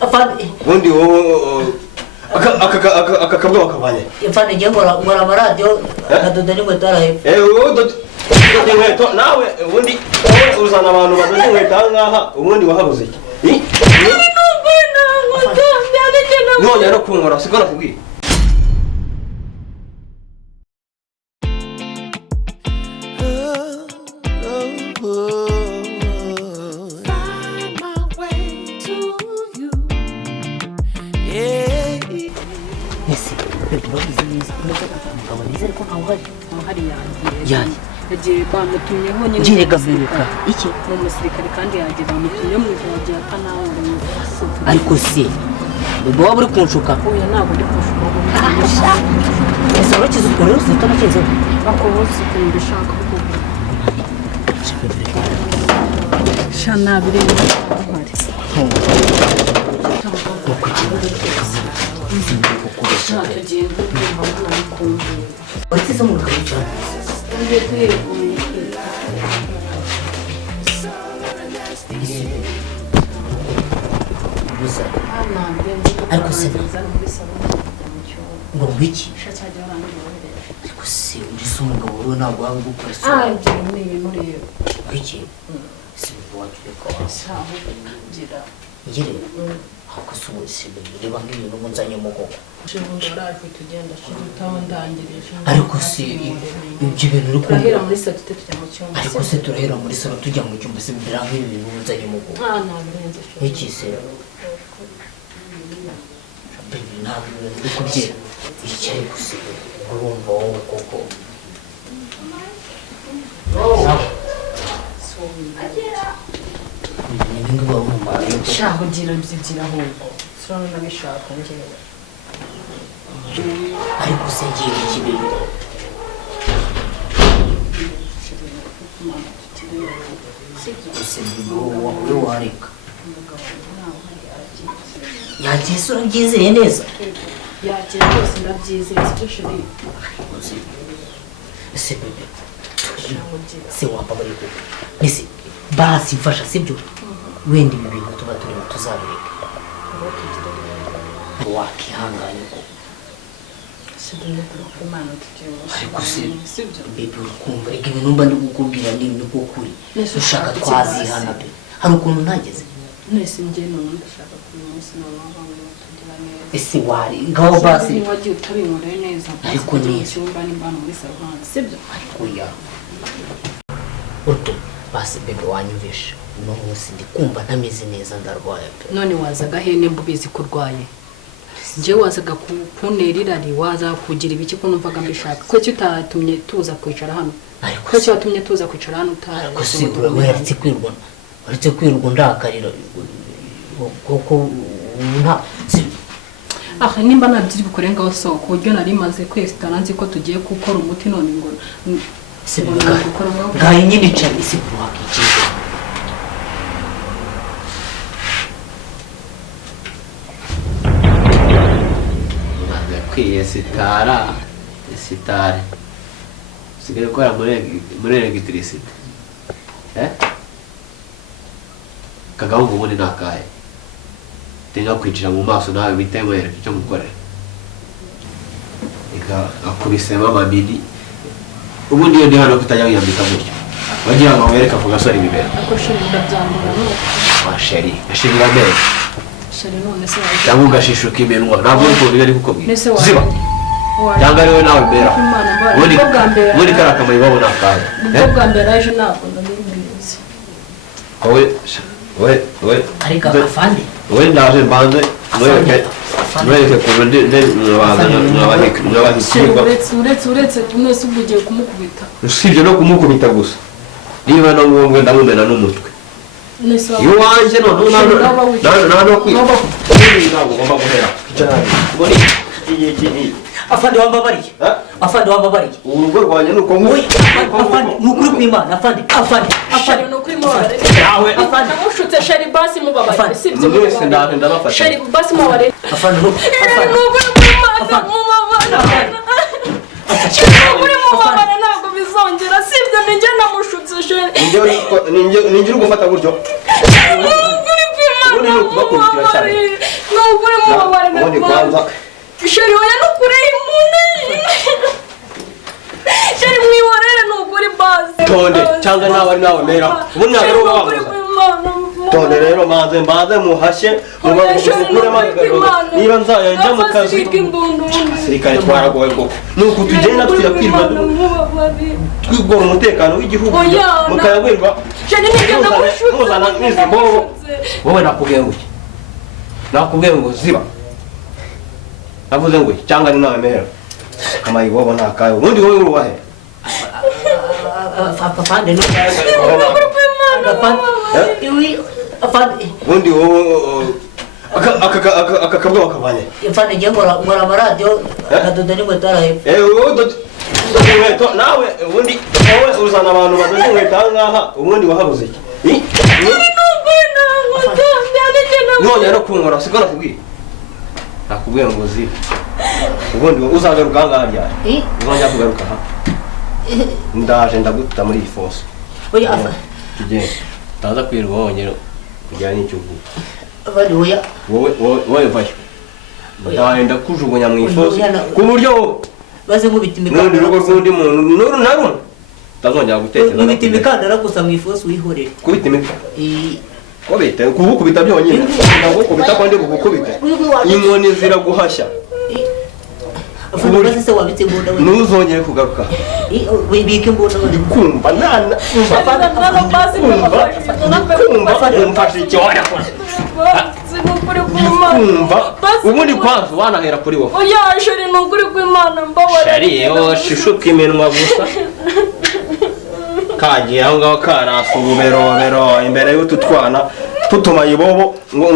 afande ubundi wowe akakabwa bakavanye afande ngiye ngora amaradiyo na dodo n'inkweto arahepfo wowe dodo inkweto nawe ubundi wowe uzana abantu badoda inkweto aha ngaha ubundi wahabuze iki none no kunkora siko nakubwiye yagiye bamutumyeho nyine ngiye gaberuka iki mu musirikare kandi yagiye bamutumye mu ijoro rya kanama ariko se ubwo waba uri kunshuka oya ntabwo ndi kunshuka ese urakize utwo rero zihita nakize bakoze ukuntu mbishaka kuko shana bireba hari tugenda uretse zo mu kabuca ariko se ngo ngwiki ariko se urize umugabo we ntabwo waba gukora ngwiki se wacu reka gira ngire ako se wese reba nk'ibintu ngo nzanye mu koko ariko se ibyo bintu uri turahera muri saa tatu tujya mu cyumba ariko se turahera muri salo tujya mu cyumba se bira nk'ibintu ngo nzanye mu koko iki se ntabwo uri kubyera iki ariko se urumva wowe koko ni ngo bumva shaho gira byigira ahubwo sura nabishaka njyewe ariko se ngiye ikibiri se wowe wareka yagiye se urabyizeye neza yagiye rwose ndabyizeye especially ese bebe se wapfa bari kuko ese basi mfasha sibyo wenda ibi bintu tuba turimo tuzabireka wakihanganye ko ariko se bebe ukumva reka ibintu mba ndi kukubwira ni niko kuri ushaka twazihana pe hari ukuntu ntageze nese njye none ndashaka kuba umunsi n'abavanga tugira neza ese wari ngaho basi wagiye utabinkoreye neza ariko neza cyumba n'imbano muri salon sibyo ariko ya urto basi bebe wanyumvisha no munsi ndi kumva ntameze neza ndarwaye pe none wazaga hene mbubizi kurwaye nje wazaga kuntera irari waza kugira ibiki ko numvaga mbishaka ko cyutatumye tuza kwicara hano ko cyatumye tuza kwicara hano utara ko si uretse kwirwa ndakarira koko nta nimba nabyiri bukore ngaho soko buryo nari maze kwesitara nzi ko tugiye gukora umuti none ngo ngaho nyine cyane isi wakikije kwiyesitara esitare usigaye ukora muri elegitirisite kagahungu ubundi ni akahe tenga kwinjira mu maso nawe bita mwereka icyo gukorera akubisemo amabini ubundi iyo ndi hano kutajya wiyambika gutyo wagira ngo wereka ku gasore ibibero sheri ashirira mbere cyangwa ugashishuka iminwa ntabwo uri kubona ari kukubwira ziba cyangwa ariwe nawe mbera ubundi kari akamaro babona akahe nibwo bwa mbere aje ntabwo ndabimbizi we ariko afande we ndaje mbanze mwereke ku ndi mwabahikirwa uretse mwese ubwo ugiye kumukubita usibye no kumukubita gusa niba no ngombwa ndamumena n'umutwe iwanjye none no kwiga ntabwo ugomba guhera afande wambabariye afande wambabariye urugo rwanjye nuko afande nukuri kw'Imana afande nukuri mubabare yawe afande namushutse sheri basi mubabare sibyo mwese ndabafasha sheri basi mubabare afande nukuri kw'Imana mubabare nukuri mubabare ntabwo bizongera sibyo ninjye namushutse sheri ninjye uri gufata gutyo ubundi ni ukubakurikira cyane nukuri mubabare ubundi kwanza sheri oya nukuri umuntu sheri mwihorere nukuri basi tonde cyangwa nawe ari nawe mera ubundi ntabwo ari wowe wamuza tonde rero mbanze muhashye mukuremo niba nzajya njya mu kazi sirikare twaragowe koko nuko tugenda twiyakwirwa twigora umutekano w'igihugu mukayagwirwa muzana n'izi mbobo wowe nakubwiye ngo ziba navuze ngo cyangwa ni nawe mera amayibobo ntakayo ubundi wowe urubahe afande no ubundi wowe aka kabwa bakavanye afande ngiye ngora amaradiyo akadoda n'inkweto arahepfo inkweto nawe ubundi wowe uzana abantu badoda inkweto aha ngaha ubundi wahabuze iki none no kunkora siko nakubwiye ngo zibe ubundi uzagaruka aha ngaha ryari uzongera kugaruka aha ndaje ndaguta muri iyi foso tugende utaza kwirirwa wongera kujyana n'icyo uvuga wowe vayo ndahenda kujugunya mu ifoso ku buryo baze nkubita imikandara n'urundi rugo rw'undi muntu n'uru na rumwe utazongera gutekereza nkubita imikandara gusa mu ifoso wihorere kubita imikandara kubukubita byonyine ndagukubita ko ndi bugukubite inkoni ziraguhashya ntuzongere kugaruka wibike imbunda kumva umfashe icyo warakora kumva ubundi kwanza wanahera kuri wowe oya sheri ni ukuri kw'Imana mbabare sheri yo shishuka iminwa gusa kagiye aho ngaho karasa ububerobero imbere y'utu twana tutumayibobo ngo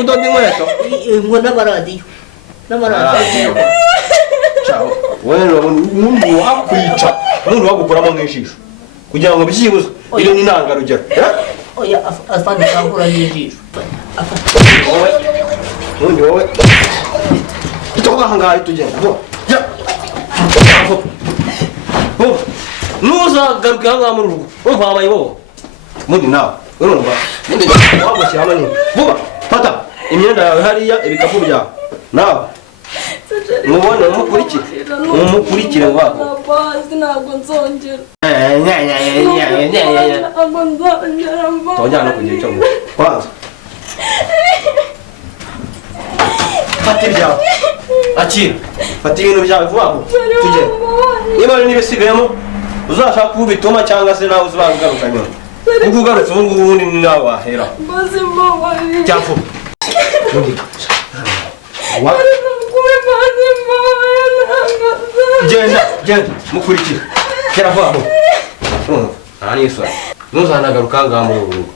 udode inkweto ngo n'amaradiyo ciao wewe umuntu wakwica umuntu wagukuramo nk'ijisho kugira ngo byibuze iyo ni intangarugero oya afande kahura n'ijisho wowe itoka hangaye tugenda ya ntuzagaruke ahangaha mu rugo urumva wabaye wowe mundi nawe urumva mundi wagushyira hamwe vuba fata imyenda yawe hariya ibikapu byawe nawe mubone umukurikire wako ntabwo nzongera tojyana no kugira icyo kwanza fata ibyawe akira fata ibintu byawe vuba tugende niba hari n'ibisigayemo uzashaka kubituma cyangwa se nawe uzagaruka nyuma kuko ugarutse ubu ngubu ubundi ni nawe wahera cyapfu genda mukurikira kera vuba aha ni isura ntuzanagaruka ngaha muri uru rugo